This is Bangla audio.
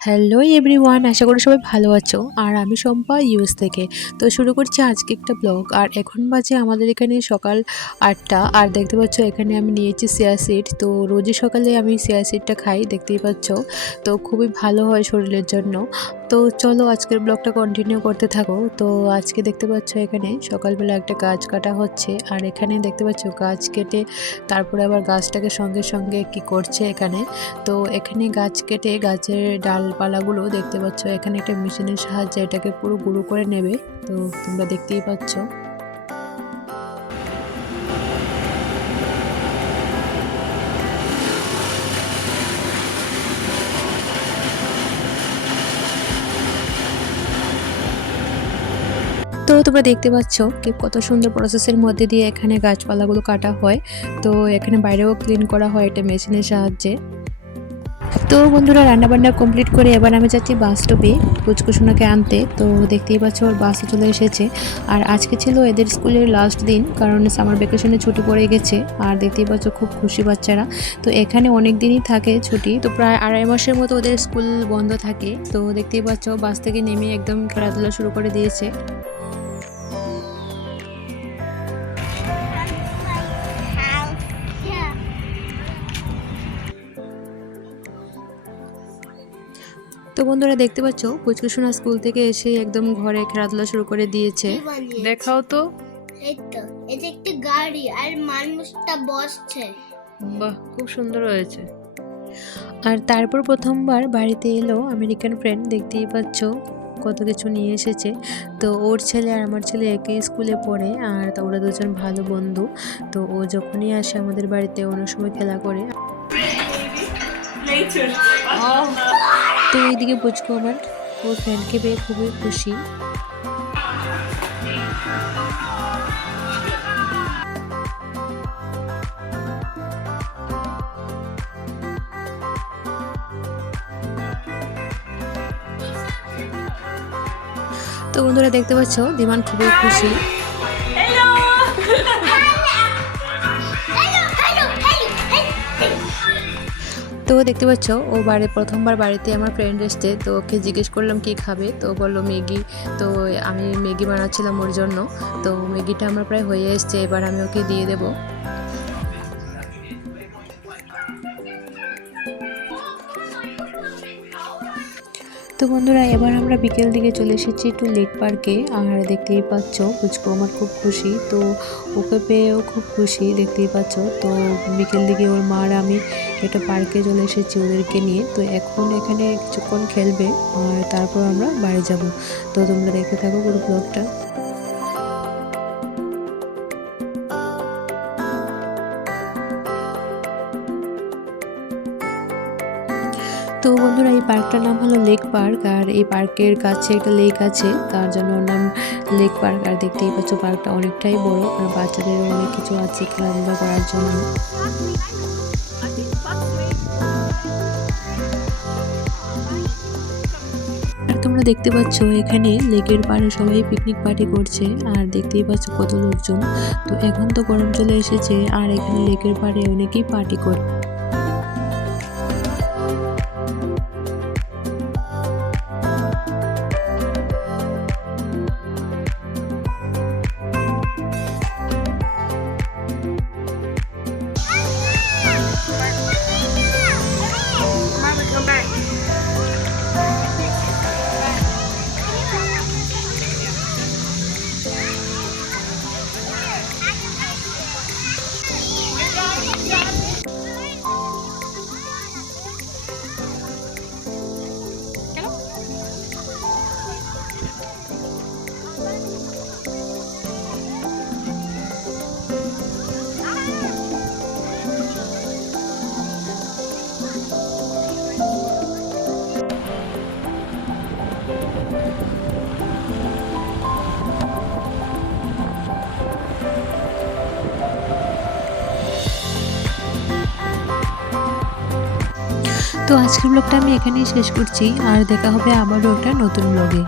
হ্যালো এভরিওয়ান, আশা করি সবাই ভালো আছো। আর আমি শম্পা ইউএস থেকে। তো শুরু করছি আজকে একটা ব্লগ। আর এখন বাজে আমাদের এখানে সকাল আটটা। আর দেখতে পাচ্ছ, এখানে আমি নিয়েছি সিয়া সিড। তো রোজই সকালে আমি সিয়া সিডটা খাই, দেখতেই পাচ্ছ। তো খুবই ভালো হয় শরীরের জন্য। তো চলো আজকের ব্লগটা কন্টিনিউ করতে থাকো। তো আজকে দেখতে পাচ্ছ এখানে সকালবেলা একটা গাছ কাটা হচ্ছে। আর এখানে দেখতে পাচ্ছ গাছ কেটে তারপরে আবার গাছটাকে সঙ্গে সঙ্গে কি করছে এখানে। তো এখানে গাছ কেটে গাছের ডালপালাগুলো দেখতে পাচ্ছ, এখানে একটা মেশিনের সাহায্যে এটাকে পুরো গুঁড়ো করে নেবে। তো তোমরা দেখতেই পাচ্ছ। তো তোমরা দেখতে পাচ্ছ কি কত সুন্দর প্রসেসের মধ্যে দিয়ে এখানে গাছপালাগুলো কাটা হয়। তো এখানে বাইরেও ক্লিন করা হয় এটা মেশিনের সাহায্যে। তো বন্ধুরা, রান্নাবান্না কমপ্লিট করে এবার আমি যাচ্ছি বাস স্টপে কুচকুসোনাকে আনতে। তো দেখতেই পাচ্ছ ওর বাসে চলে এসেছে। আর আজকে ছিল এদের স্কুলের লাস্ট দিন, কারণ সামার ভ্যাকেশনে ছুটি পড়ে গেছে। আর দেখতেই পাচ্ছ খুব খুশি বাচ্চারা। তো এখানে অনেক দিনই থাকে ছুটি। তো প্রায় আড়াই মাসের মতো ওদের স্কুল বন্ধ থাকে। তো দেখতেই পাচ্ছ বাস থেকে নেমে একদম খেলাধুলা শুরু করে দিয়েছে। তো বন্ধুরা দেখতে পাচ্ছ কুচকুসোনা স্কুল থেকে এসে একদম ঘরে খেলাধুলা শুরু করে দিয়েছে দেখাও তো এটা একটা গাড়ি আর মানুষটা বসছে বাহ খুব সুন্দর হয়েছে আর তারপর প্রথমবার বাড়িতে এলো আমেরিকান ফ্রেন্ড দেখতেই পাচ্ছ কত কিছু নিয়ে এসেছে তো ওর ছেলে আর আমার ছেলে একই স্কুলে পড়ে আর তা ওরা দুজন ভালো বন্ধু তো ও যখনই আসে আমাদের বাড়িতে অন্য সময় খেলা করে তো এইদিকে বুঝব আমার। ওর ফ্রেন্ডকে পেয়ে খুবই খুশি। তো বন্ধুরা দেখতে পাচ্ছ, দিমান খুবই খুশি। তো দেখতে পাচ্ছ, ও বাড়ি, প্রথমবার বাড়িতে আমার ফ্রেন্ড এসছে, তো ওকে জিজ্ঞেস করলাম কি খাবে, তো বলল ম্যাগি, তো আমি ম্যাগি বানাচ্ছিলাম ওর জন্য, তো ম্যাগিটা আমার প্রায় হয়ে এসছে, এবার আমি ওকে দিয়ে দেবো। তো বন্ধুরা, এবার আমরা বিকেল দিকে চলে এসেছি একটু লেক পার্কে আর দেখতেই পাচ্ছ, পুচকু আমার খুব খুশি। তো ওকে পেয়েও খুব খুশি, দেখতেই পাচ্ছ। তো বিকেল দিকে ওর মার আমি একটা পার্কে চলে এসেছি ওদেরকে নিয়ে। তো এখন এখানে কিছুক্ষণ খেলবে, আর তারপর আমরা বাড়ি যাব। তো তোমরা দেখতে থাকো পুরো ব্লগটা তো বন্ধুরা, এই পার্কটার নাম হলো লেক পার্ক, আর এই পার্কের কাছে একটা লেক আছে, তার জন্য ওর নাম লেক পার্ক। আর দেখতেই পাচ্ছ পার্কটা অনেকটাই বড়, আর বাচ্চাদেরও অনেক কিছু আছে খেলাধুলা করার জন্য। তোমরা দেখতে পাচ্ছ এখানে লেকের পাড়ে সবাই পিকনিক পার্টি করছে, আর দেখতেই পাচ্ছ কত লোকজন। তো এখন তো গরম চলে এসেছে, আর এখানে লেকের পাড়ে অনেকেই পার্টি করে তো আজকের ব্লগটা আমি এখানেই শেষ করছি আর দেখা হবে আবারও একটা নতুন ব্লগে